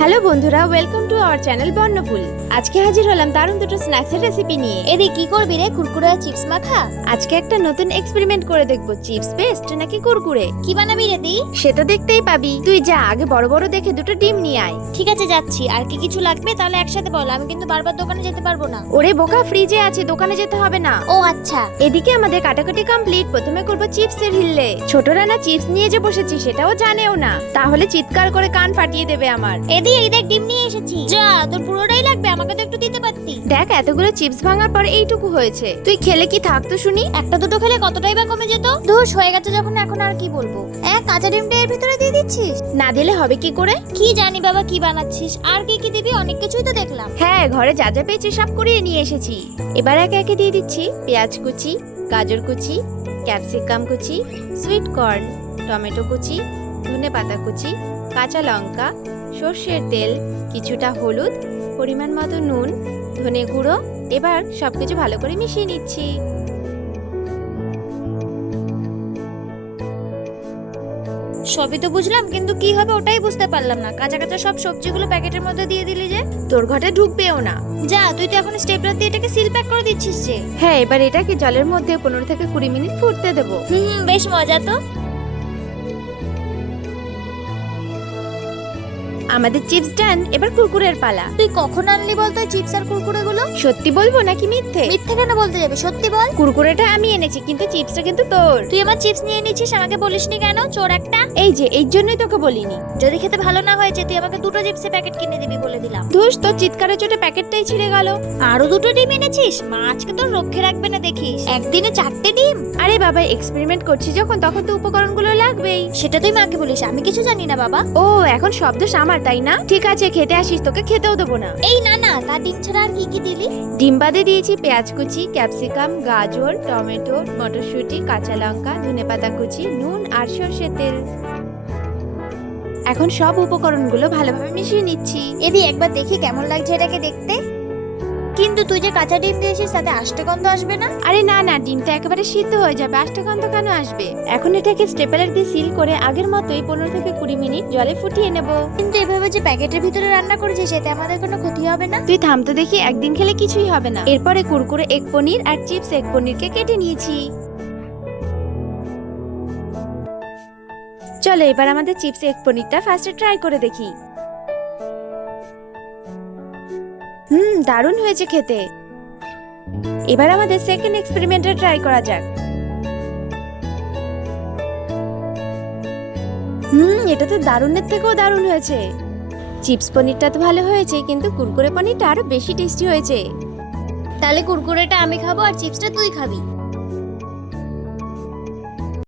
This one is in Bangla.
হ্যালো বন্ধুরা welcome to our channel Bornoful আজকে হাজির হলাম দারুণ দুটো স্ন্যাক্সের রেসিপি নিয়ে। এদি কি করবি রে কুরকুরে আর চিপস মাখা? আজকে একটা নতুন এক্সপেরিমেন্ট করে দেখব চিপস পেস্ট নাকি কুরকুরে? কি বানাবি রে দি? সেটা দেখতেই পাবি। তুই যা আগে বড় বড় দেখে দুটো ডিম নিয়ে আয়। ঠিক আছে যাচ্ছি। আর কি কিছু লাগবে তাহলে একসাথে বল আমি কিন্তু বারবার দোকানে যেতে পারব না। ওরে বোকা ফ্রিজে আছে দোকানে যেতে হবে না। ও আচ্ছা। এদিকে আমাদের কাটাকাটি কমপ্লিট প্রথমে করব চিপসের হিললে ছোটরা না চিপস নিয়ে যে বসেছি সেটাও জানেও না। তাহলে চিৎকার করে কান ফাটিয়ে দেবে আমার। এদি এই দেখ ডিম নিয়ে এসেছি। যা তোর পুরোটাই লাগবে আমাকে তো একটু দিতে পারতি। দেখ এতগুলো চিপস ভাঙার পর এইটুকু হয়েছে। তুই খেলে কি থাকতো শুনি? একটা দুটো খেলে কতটাই বা কমে যেত? ধুস হয়ে গেছে যখন এখন আর কি বলব। এক কাঁচা ডিমটা এর ভিতরে দিয়ে দিচ্ছিস? না দিলে হবে কি করে? কি জানি বাবা কি বানাচ্ছিস আর কি কি দিবি অনেক কিছুই তো দেখলাম। হ্যাঁ ঘরে যা যা পেয়েছি সব করিয়ে নিয়ে এসেছি। এবার একে একে দিয়ে দিচ্ছি পেঁয়াজ কুচি গাজর কুচি ক্যাপসিকাম কুচি সুইট কর্ন টমেটো কুচি ধনে পাতা কুচি কাঁচা লঙ্কা সর্ষের তেল কিছুটা হলুদ পরিমাণ মতো নুন ধনে গুঁড়ো এবার সবকিছু ভালো করে মিশিয়ে নিচ্ছি। সবই তো বুঝলাম কিন্তু কি হবে ওটাই বুঝতে পারলাম না। কাঁচা কাঁচা সব সবজিগুলো প্যাকেটের মধ্যে দিয়ে দিলি যে তোর ঘরে ঢুকবেও না। যা তুই তো এখন স্টেপলার দিয়ে এটাকে সিল প্যাক করে দিচ্ছিস যে। হ্যাঁ এবার এটাকে জলের মধ্যে পনেরো থেকে কুড়ি মিনিট ফুটতে দেবো। হুম, বেশ মজা তো। আমাদের চিপস ডান এবার কুরকুরের পালা। তুই কখন আনলি বলতো চিপস আর কুরকুরে গুলো সত্যি বলব নাকি মিথ্যে? মিথ্যে কেন বলতে যাবে? সত্যি বল। কুরকুরেটা আমি এনেছি কিন্তু চিপসটা কিন্তু তোর। তুই আমার চিপস নিয়ে নিচ্ছিস আমাকে বলিসনি কেন? চোর একটা। এই যে এই জন্যই তোকে বলিনি। যদি খেতে ভালো না হয়েছে তুই আমাকে দুটো চিপসের প্যাকেট কিনে দিবি বলে দিলাম। ধুস তোর চিৎকারের চোটে প্যাকেটটাই ছিঁড়ে গেল। আরও দুটো ডিম এনেছিস? মা আজকে তোর রক্ষে রাখবে না দেখিস। একদিনে চারটে ডিম। আরে বাবা এক্সপেরিমেন্ট করছি যখন তখন তো উপকরণগুলো লাগবেই। সেটা তুই মাকে বলিস আমি কিছু জানি না বাবা। ও এখন শব্দ আমার তাই না? ঠিক আছে খেতে আসিস তোকে খেতেও দেবো না। এই না না তা ডিম ছাড়া আর কি কি দিলি? ডিম বাদে দিয়েছি পেঁয়াজ কুচি ক্যাপসিকাম গাজর টমেটো মটরশুঁটি কাঁচা লঙ্কা ধনেপাতা কুচি নুন আর সর্ষের তেল। এখন সব উপকরণগুলো ভালোভাবে মিশিয়ে নিচ্ছি। এদি একবার দেখি কেমন লাগছে এটাকে দেখতে। কিন্তু তুই যে কাঁচা ডিম দিয়েছিস তাতে আষ্টে গন্ধ আসবে না? আরে না না ডিমটা একেবারে সিদ্ধ হয়ে যাবে। আষ্টগন্ধ কেন আসবে? এখন এটাকে স্টেপলার দিয়ে সিল করে আগের মতোই পনেরো থেকে কুড়ি মিনিট জলে ফুটিয়ে নেব। কিন্তু এভাবে যে প্যাকেটের ভিতরে রান্না করেছিস এতে আমাদের কোনো ক্ষতি হবে না? তুই থাম তো দেখি একদিন খেলে কিছুই হবে না। এরপরে কুরকুরে এক পনির আর চিপস এক পনিরকে কেটে নিয়েছি। চলো এবার আমাদের চিপস এক পনিরটা ফার্স্টে ট্রাই করে দেখি। হুম, দারুণ হয়েছে খেতে। এবার আমাদের সেকেন্ড এক্সপেরিমেন্টটা ট্রাই করা যাক। হুম, এটা তো দারুণের থেকেও দারুণ হয়েছে। চিপস পনিরটা তো ভালো হয়েছে, কিন্তু কুরকুরে পনিরটা আরও বেশি টেস্টি হয়েছে। তাহলে কুরকুরেটা আমি খাব আর চিপসটা তুই খাবি।